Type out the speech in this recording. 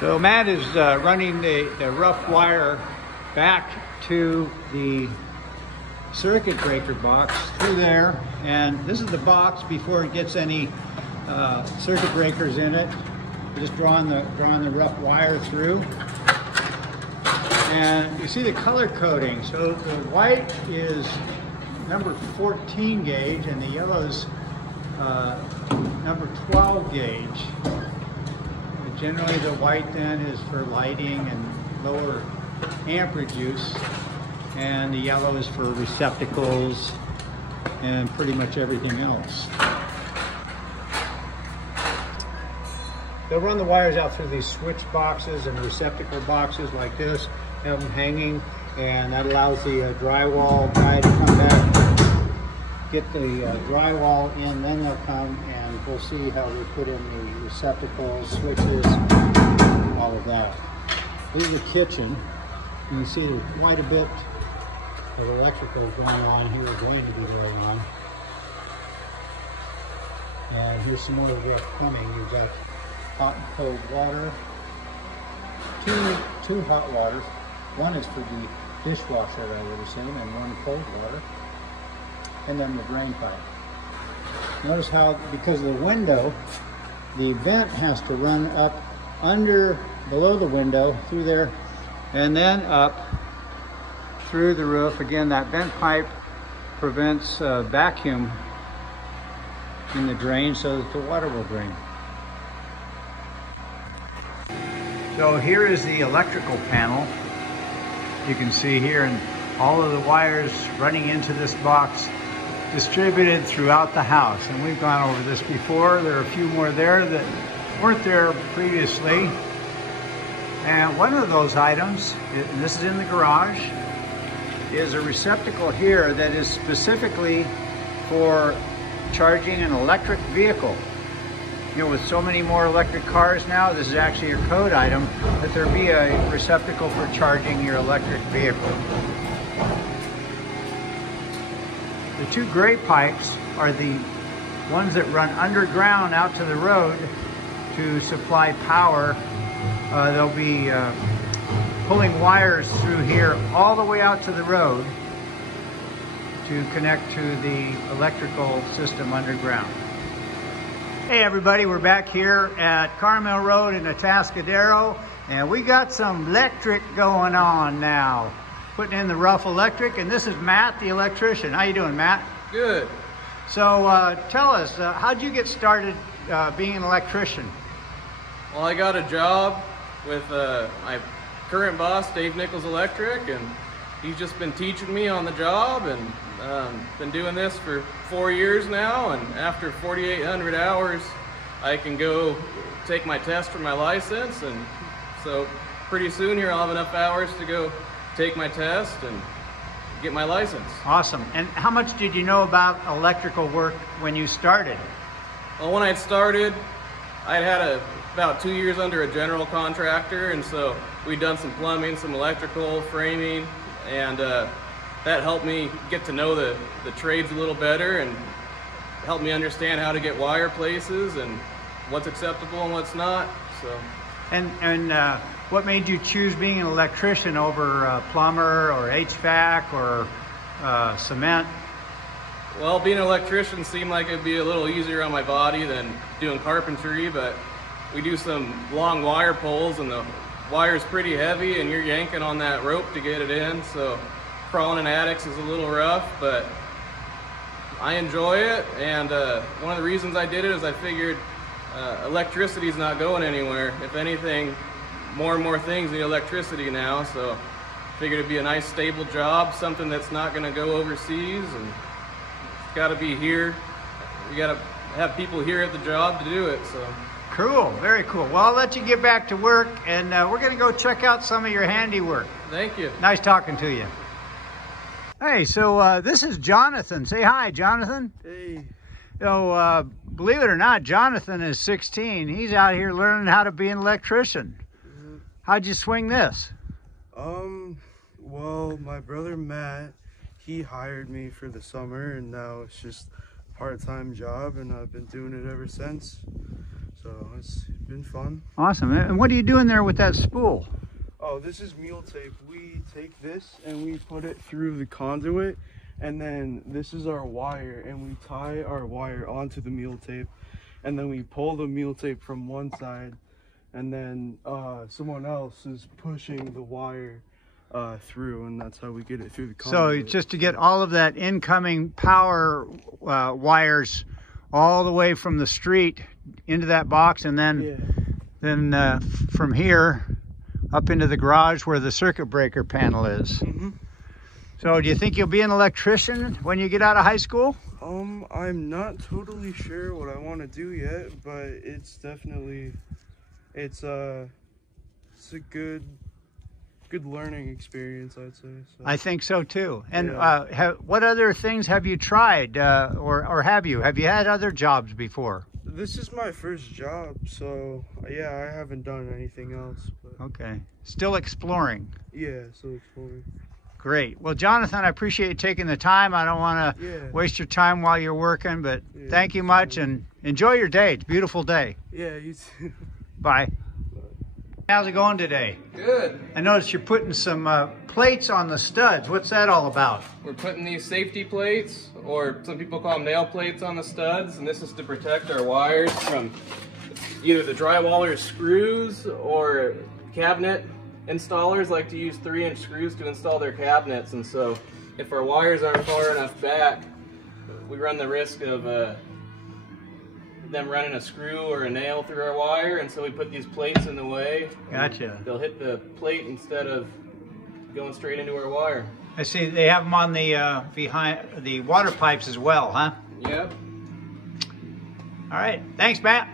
So Matt is running the rough wire back to the circuit breaker box through there, and this is the box before it gets any circuit breakers in it. Just drawing the rough wire through, and you see the color coding. So the white is number 14 gauge, and the yellow is number 12 gauge. Generally the white then is for lighting and lower amperage use, and the yellow is for receptacles and pretty much everything else. They'll run the wires out through these switch boxes and receptacle boxes like this, have them hanging, and that allows the drywall guy to come back, get the drywall in, then they'll come and we'll see how we put in the receptacles, switches, all of that. This is the kitchen. You can see there's quite a bit of electrical going on here, going to be going on. And here's some more work coming. You've got hot and cold water, two hot waters. One is for the dishwasher, I would assume, and one cold water, and then the drain pipe. Notice how, because of the window, the vent has to run up below the window, through there, and then up through the roof. Again, that vent pipe prevents vacuum in the drain so that the water will drain. So here is the electrical panel. You can see here, and all of the wires running into this box distributed throughout the house. And we've gone over this before. There are a few more there that weren't there previously. And one of those items, and this is in the garage, is a receptacle here that is specifically for charging an electric vehicle. You know, with so many more electric cars now, this is actually a code item that there be a receptacle for charging your electric vehicle. The two gray pipes are the ones that run underground out to the road to supply power. They'll be pulling wires through here all the way out to the road to connect to the electrical system underground. Hey everybody, we're back here at Carmel Road in Atascadero, and we got some electric going on now. Putting in the rough electric, and this is Matt, the electrician. How you doing, Matt? Good. So tell us, how'd you get started being an electrician? Well, I got a job with my current boss, Dave Nichols Electric, and he's just been teaching me on the job, and been doing this for 4 years now, and after 4,800 hours I can go take my test for my license, and so pretty soon here I'll have enough hours to go take my test and get my license. Awesome. And how much did you know about electrical work when you started? Well, when I started, I'd had about 2 years under a general contractor, and so we'd done some plumbing, some electrical, framing, and that helped me get to know the trades a little better and helped me understand how to get wire places and what's acceptable and what's not. So. And what made you choose being an electrician over a plumber or HVAC or cement? Well, being an electrician seemed like it'd be a little easier on my body than doing carpentry, but we do some long wire pulls and the wire's pretty heavy and you're yanking on that rope to get it in, so crawling in attics is a little rough, but I enjoy it, and one of the reasons I did it is I figured electricity's not going anywhere. If anything, more and more things need electricity now, so I figured it'd be a nice stable job, something that's not going to go overseas, and it's got to be here. You got to have people here at the job to do it. So cool, very cool. Well, I'll let you get back to work, and we're going to go check out some of your handiwork. Thank you. Nice talking to you. Hey, so this is Jonathan. Say hi, Jonathan. Hey. So, believe it or not, Jonathan is 16. He's out here learning how to be an electrician. Mm-hmm. How'd you swing this? Well, my brother Matt, he hired me for the summer, and now it's just a part-time job, and I've been doing it ever since. So it's been fun. Awesome. And what are you doing there with that spool? Oh, this is mule tape. We take this and we put it through the conduit, and then this is our wire, and we tie our wire onto the mule tape, and then we pull the mule tape from one side, and then someone else is pushing the wire through, and that's how we get it through the conduit. So just to get all of that incoming power wires all the way from the street into that box, and then from here up into the garage where the circuit breaker panel is. Mm-hmm. So do you think you'll be an electrician when you get out of high school? I'm not totally sure what I want to do yet, but it's definitely, it's a good learning experience, I'd say. So. I think so too. And Yeah. what other things have you tried, or have you had other jobs before? This is my first job, so yeah, I haven't done anything else. But Okay, still exploring. yeah, so exploring. Great. Well, Jonathan, I appreciate you taking the time. I don't want to waste your time while you're working, but thank you much, and enjoy your day. It's a beautiful day. Yeah, you too. Bye. How's it going today? Good. I noticed you're putting some plates on the studs. What's that all about? We're putting these safety plates, or some people call them nail plates, on the studs, and this is to protect our wires from either the drywaller's screws, or cabinet installers like to use 3-inch screws to install their cabinets. And so if our wires aren't far enough back, we run the risk of them running a screw or a nail through our wire, and so we put these plates in the way. Gotcha. They'll hit the plate instead of going straight into our wire. I see they have them on the behind the water pipes as well, huh? Yep. All right. Thanks, Matt.